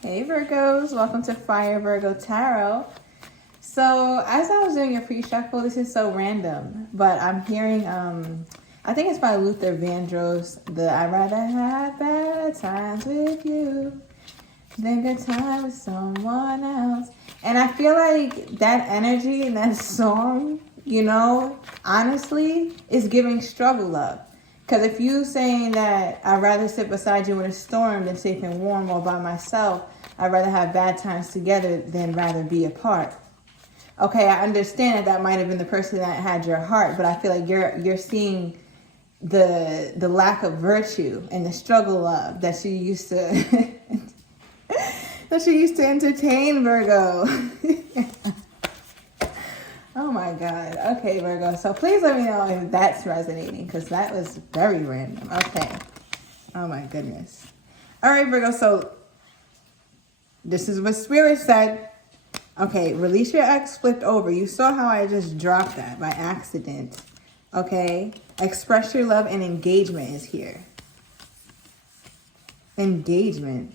Hey Virgos, welcome to Fire Virgo Tarot. So as I was doing your pre-shuffle, this is so random, but I'm hearing, I think it's by Luther Vandross, I'd rather have bad times with you than good time with someone else. And I feel like that energy in that song, honestly, is giving struggle love. Because if you saying that I'd rather sit beside you in a storm than safe and warm all by myself, I'd rather have bad times together than rather be apart. Okay, I understand that might have been the person that had your heart, but I feel like you're seeing the lack of virtue and the struggle love that you used to that you used to entertain, Virgo. Oh my God. Okay, Virgo. So please let me know if that's resonating, because that was very random. Okay. Oh my goodness. All right, Virgo. So this is what Spirit said. Okay, release your ex flipped over. You saw how I just dropped that by accident. Okay. Express your love and engagement is here. Engagement.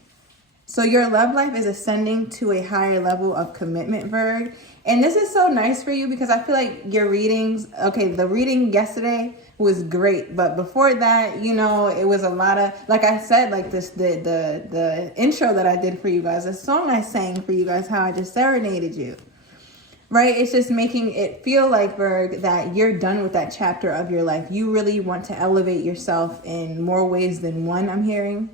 So your love life is ascending to a higher level of commitment, Virg. And this is so nice for you because I feel like your readings, okay, the reading yesterday was great. But before that, it was a lot of, like I said, like this, the intro that I did for you guys, the song I sang for you guys, how I just serenaded you. Right? It's just making it feel like, Virg, that you're done with that chapter of your life. You really want to elevate yourself in more ways than one, I'm hearing.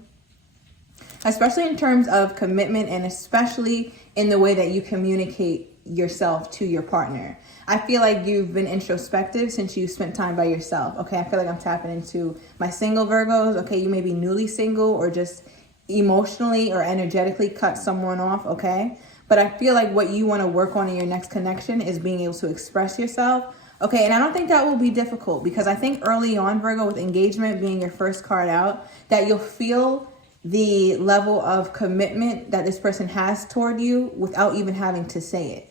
Especially in terms of commitment and especially in the way that you communicate yourself to your partner. I feel like you've been introspective since you spent time by yourself. Okay, I feel like I'm tapping into my single Virgos. Okay, you may be newly single or just emotionally or energetically cut someone off, okay? But I feel like what you want to work on in your next connection is being able to express yourself. Okay, and I don't think that will be difficult because I think early on, Virgo, with engagement being your first card out, that you'll feel the level of commitment that this person has toward you without even having to say it.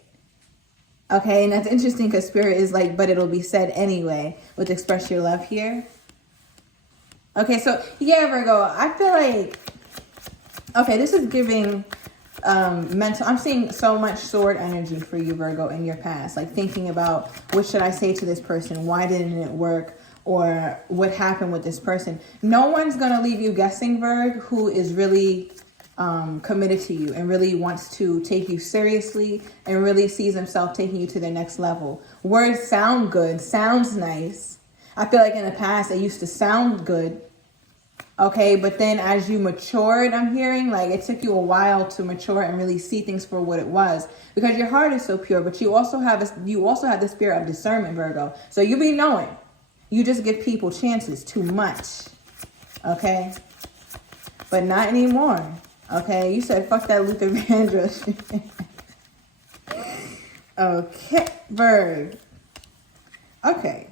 Okay, and that's interesting because Spirit is like, but it'll be said anyway with express your love here. Okay, so yeah, Virgo, I feel like, okay, this is giving mental, I'm seeing so much sword energy for you, Virgo, in your past, like thinking about what should I say to this person? Why didn't it work? Or what happened with this person. No one's going to leave you guessing, Virg, who is really committed to you and really wants to take you seriously and really sees himself taking you to the next level. Words sound good, sounds nice. I feel like in the past they used to sound good. Okay, but then as you matured, I'm hearing like it took you a while to mature and really see things for what it was because your heart is so pure, but you also have the spirit of discernment, Virgo. So you be knowing. You just give people chances too much, okay? But not anymore, okay? You said, fuck that Luther Vandross. Okay, Virg. Okay.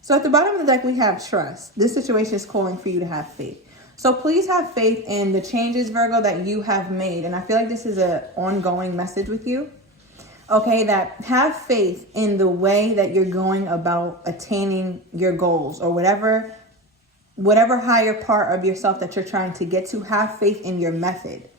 So at the bottom of the deck, we have trust. This situation is calling for you to have faith. So please have faith in the changes, Virgo, that you have made. And I feel like this is an ongoing message with you. Okay, that have faith in the way that you're going about attaining your goals or whatever higher part of yourself that you're trying to get to. Have faith in your method.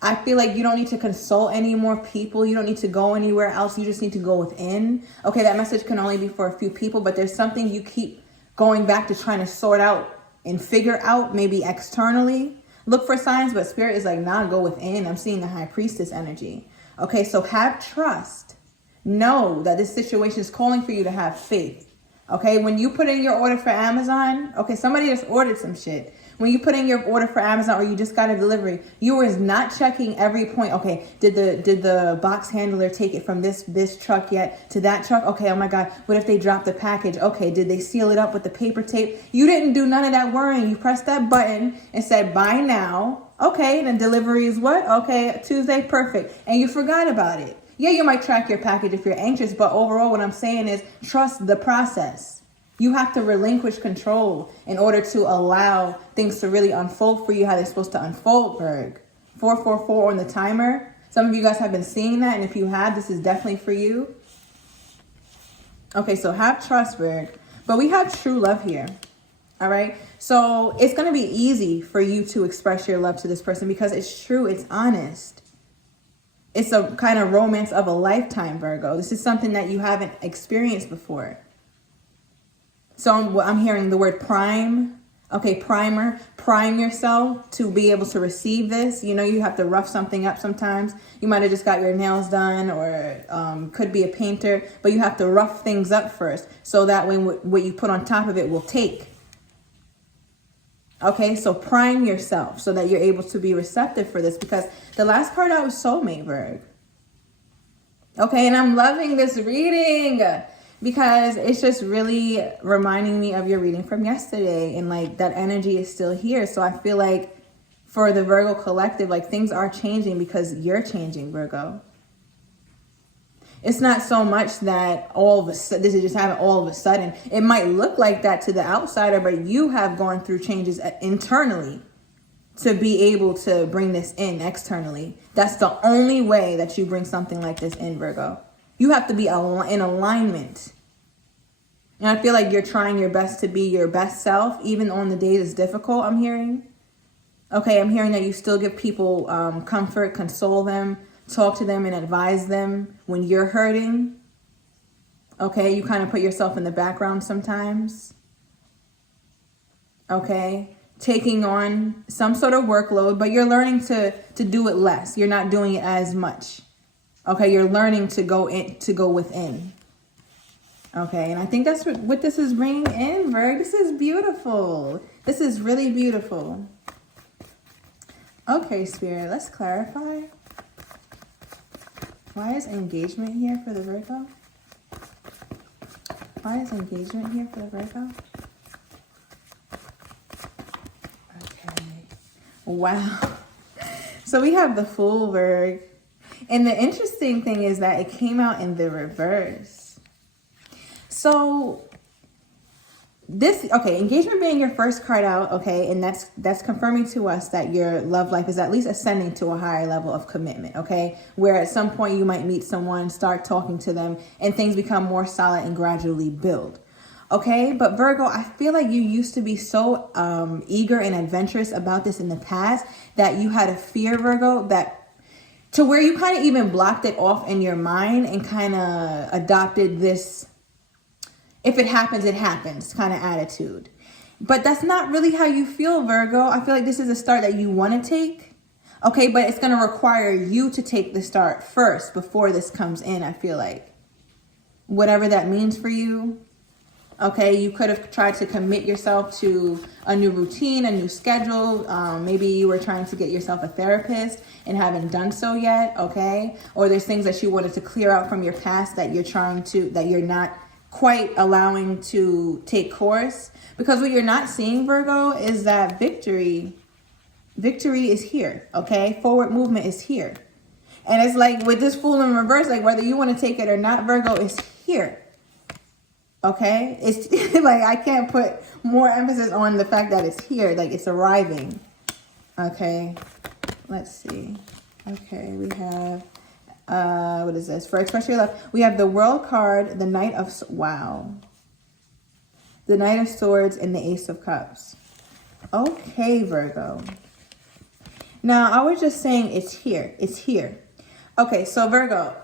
I feel like you don't need to consult any more people. You don't need to go anywhere else. You just need to go within. Okay, that message can only be for a few people, but there's something you keep going back to trying to sort out and figure out maybe externally. Look for signs, but Spirit is like, nah, go within. I'm seeing the High Priestess energy. Okay, so have trust. Know that this situation is calling for you to have faith. Okay, when you put in your order for Amazon, okay, somebody just ordered some shit. When you put in your order for Amazon or you just got a delivery, you was not checking every point. Okay, did the box handler take it from this truck yet to that truck? Okay, oh my God, what if they dropped the package? Okay, did they seal it up with the paper tape? You didn't do none of that worrying. You pressed that button and said, buy now. Okay, the delivery is what? Okay, Tuesday, perfect. And you forgot about it. Yeah, you might track your package if you're anxious, but overall what I'm saying is trust the process. You have to relinquish control in order to allow things to really unfold for you how they're supposed to unfold, Virg. 444 on the timer. Some of you guys have been seeing that, and if you have, this is definitely for you. Okay, so have trust, Virg. But we have true love here. All right. So it's going to be easy for you to express your love to this person because it's true. It's honest. It's a kind of romance of a lifetime, Virgo. This is something that you haven't experienced before. So I'm hearing the word prime. Okay, primer. Prime yourself to be able to receive this. You know, you have to rough something up sometimes. You might have just got your nails done, or could be a painter, but you have to rough things up first so that way what you put on top of it will take. Okay, so prime yourself so that you're able to be receptive for this, because the last card out was soulmate, Virg. Okay, and I'm loving this reading because it's just really reminding me of your reading from yesterday, and like that energy is still here. So I feel like for the Virgo collective, like things are changing because you're changing, Virgo. It's not so much that all of a sudden, this is just happening all of a sudden. It might look like that to the outsider, but you have gone through changes internally to be able to bring this in externally. That's the only way that you bring something like this in, Virgo. You have to be in alignment. And I feel like you're trying your best to be your best self, even on the days it's difficult, I'm hearing. Okay, I'm hearing that you still give people comfort, console them, talk to them and advise them when you're hurting. Okay, you kind of put yourself in the background sometimes. Okay, taking on some sort of workload, but you're learning to do it less. You're not doing it as much. Okay, you're learning to go within. Okay, and I think that's what this is bringing in, Virg. This is beautiful. This is really beautiful. Okay, Spirit, let's clarify. Why is engagement here for the Virgo? Why is engagement here for the Virgo? Okay. Wow. So we have the Fool, Virg. And the interesting thing is that it came out in the reverse. So this, okay, engagement being your first card out, okay, and that's confirming to us that your love life is at least ascending to a higher level of commitment, okay, where at some point you might meet someone, start talking to them, and things become more solid and gradually build, okay. But Virgo, I feel like you used to be so eager and adventurous about this in the past that you had a fear, Virgo, that to where you kind of even blocked it off in your mind and kind of adopted this if it happens kind of attitude. But that's not really how you feel, Virgo. I feel like this is a start that you want to take. Okay, but it's going to require you to take the start first before this comes in, I feel like. Whatever that means for you. Okay, you could have tried to commit yourself to a new routine, a new schedule. Maybe you were trying to get yourself a therapist and haven't done so yet, okay? Or there's things that you wanted to clear out from your past that you're not quite allowing to take course, because what you're not seeing, Virgo, is that victory is here. Okay, forward movement is here, and it's like with this Fool in reverse, like whether you want to take it or not, Virgo is here. Okay, it's like I can't put more emphasis on the fact that it's here, like it's arriving. Okay, let's see. Okay, we have what is this? For express your love, we have the World card, the Knight of, wow. The Knight of Swords and the Ace of Cups. Okay, Virgo. Now, I was just saying it's here. It's here. Okay, so Virgo,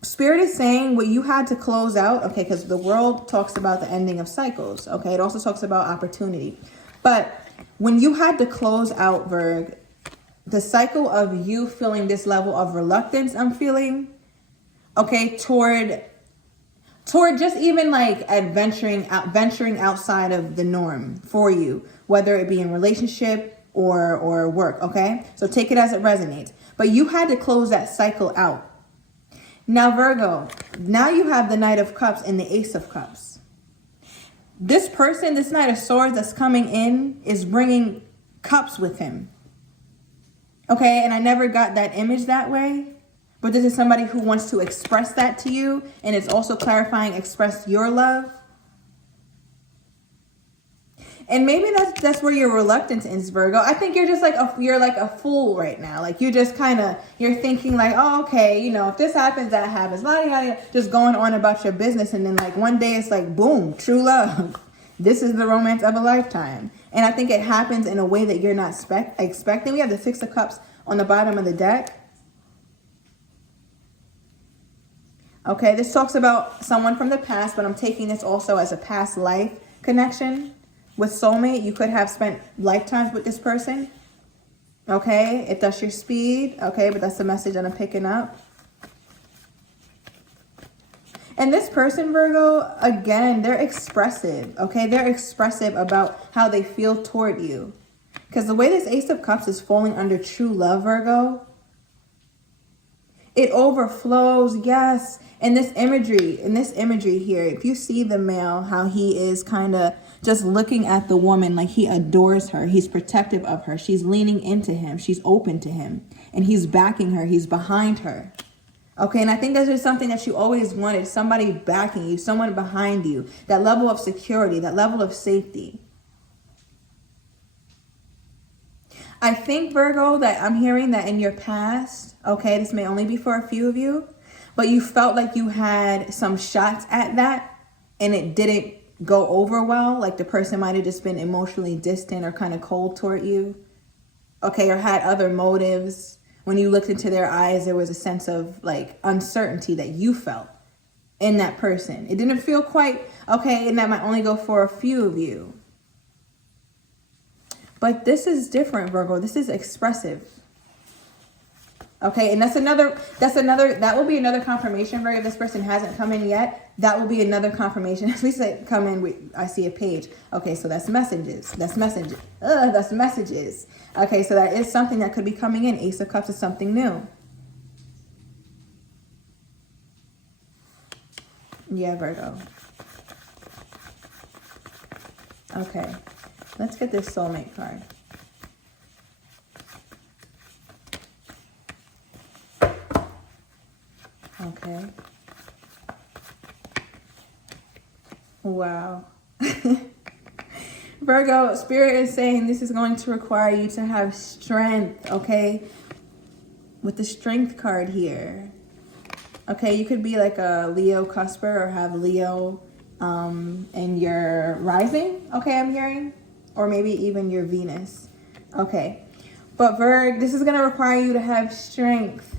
Spirit is saying what you had to close out, okay, because the World talks about the ending of cycles, okay? It also talks about opportunity. But when you had to close out, Virg, the cycle of you feeling this level of reluctance I'm feeling, okay, toward just even like venturing outside of the norm for you, whether it be in relationship or work, okay? So take it as it resonates. But you had to close that cycle out. Now, Virgo, now you have the Knight of Cups and the Ace of Cups. This person, this Knight of Swords that's coming in is bringing cups with him. Okay, and I never got that image that way, but this is somebody who wants to express that to you, and it's also clarifying express your love. And maybe that's where your reluctance is, Virgo. I think you're just like you're like a fool right now. Like you're just you're thinking like, oh, okay, you know, if this happens, that happens. Just going on about your business, and then like one day it's like, boom, true love. This is the romance of a lifetime. And I think it happens in a way that you're not expecting. We have the Six of Cups on the bottom of the deck. Okay, this talks about someone from the past, but I'm taking this also as a past life connection. With soulmate, you could have spent lifetimes with this person. Okay, if that's your speed. Okay, but that's the message that I'm picking up. And this person, Virgo, again, they're expressive. Okay, they're expressive about how they feel toward you. Because the way this Ace of Cups is falling under true love, Virgo, it overflows, yes. And this imagery here, if you see the male, how he is kind of just looking at the woman like he adores her. He's protective of her. She's leaning into him. She's open to him. And he's backing her. He's behind her. Okay, and I think that's just something that you always wanted. Somebody backing you, someone behind you. That level of security, that level of safety. I think, Virgo, that I'm hearing that in your past, okay, this may only be for a few of you, but you felt like you had some shots at that and it didn't go over well. Like the person might have just been emotionally distant or kind of cold toward you. Okay, or had other motives. When you looked into their eyes, there was a sense of like uncertainty that you felt in that person. It didn't feel quite okay, and that might only go for a few of you. But this is different, Virgo. This is expressive. Okay, and that will be another confirmation, Virgo. If this person hasn't come in yet, that will be another confirmation. At least they come in, I see a page. Okay, so that's messages. That's messages. That's messages. Okay, so that is something that could be coming in. Ace of Cups is something new. Yeah, Virgo. Okay, let's get this soulmate card. Okay. Wow. Virgo, Spirit is saying this is going to require you to have strength, okay? With the Strength card here. Okay, you could be like a Leo cusper or have Leo in your rising, okay, I'm hearing. Or maybe even your Venus. Okay. But Virg, this is going to require you to have strength.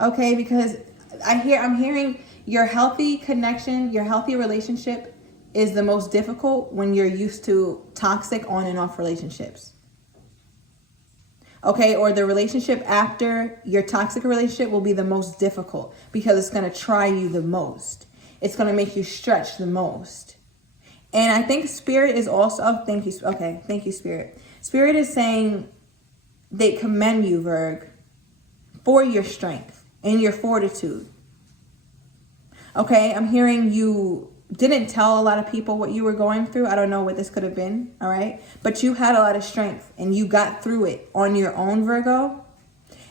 Okay, because I'm hearing your healthy connection, your healthy relationship is the most difficult when you're used to toxic on and off relationships. Okay, or the relationship after your toxic relationship will be the most difficult because it's going to try you the most. It's going to make you stretch the most. And I think Spirit is also, oh, thank you. Okay, thank you, Spirit. Spirit is saying they commend you, Virg, for your strength and your fortitude. Okay, I'm hearing you didn't tell a lot of people what you were going through. I don't know what this could have been, all right? But you had a lot of strength and you got through it on your own, Virgo.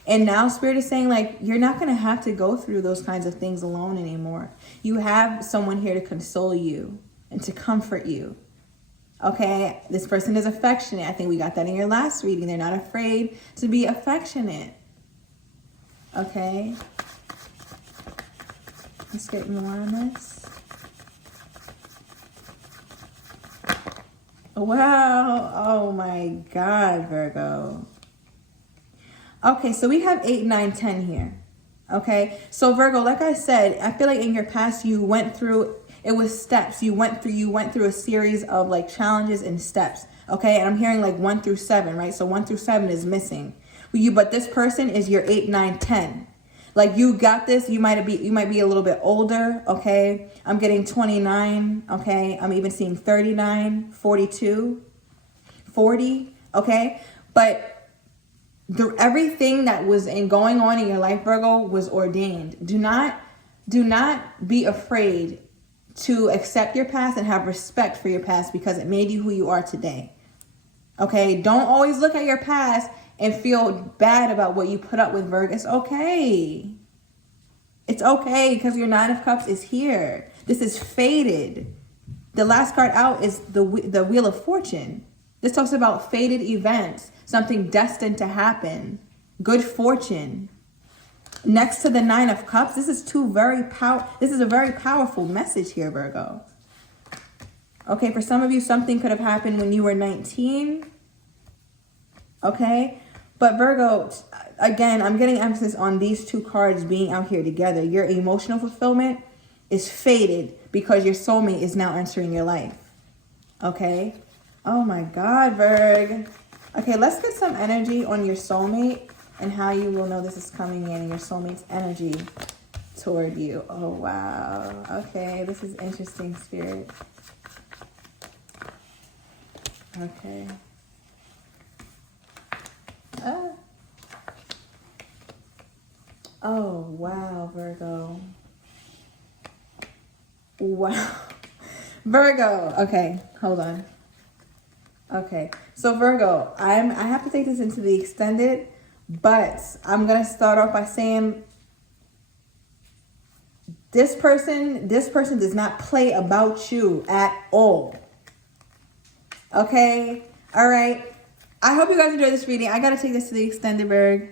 And now Spirit is saying, like, you're not going to have to go through those kinds of things alone anymore. You have someone here to console you and to comfort you. Okay, this person is affectionate. I think we got that in your last reading. They're not afraid to be affectionate. Okay. Let's get more on this. Wow. Oh my God, Virgo. Okay, so we have 8, 9, 10 here. Okay, so Virgo, like I said, I feel like in your past you went through, it was steps. You went through a series of like challenges and steps. Okay, and I'm hearing like 1 through 7, right? So 1 through 7 is missing. But this person is your 8, 9, 10. Like you got this. You might be a little bit older. Okay, I'm getting 29. Okay, I'm even seeing 39, 42, 40. Okay, but everything that was going on in your life, Virgo, was ordained. Do not be afraid to accept your past and have respect for your past because it made you who you are today. Okay, don't always look at your past and feel bad about what you put up with, Virgo. It's okay. It's okay because your 9 of Cups is here. This is fated. The last card out is the Wheel of Fortune. This talks about fated events, something destined to happen, good fortune. Next to the 9 of Cups, this is a very powerful message here, Virgo. Okay, for some of you, something could have happened when you were 19. Okay, but Virgo, again, I'm getting emphasis on these two cards being out here together. Your emotional fulfillment is faded because your soulmate is now entering your life. Okay. Oh my God, Virg. Okay, let's get some energy on your soulmate and how you will know this is coming in and your soulmate's energy toward you. Oh, wow. Okay, this is interesting, Spirit. Okay. Oh, wow, Virgo. Wow. Virgo. Okay, hold on. Okay, so Virgo, I have to take this into the extended, but I'm gonna start off by saying this person does not play about you at all. Okay, all right. I hope you guys enjoyed this reading. I gotta take this to the extended, Virg.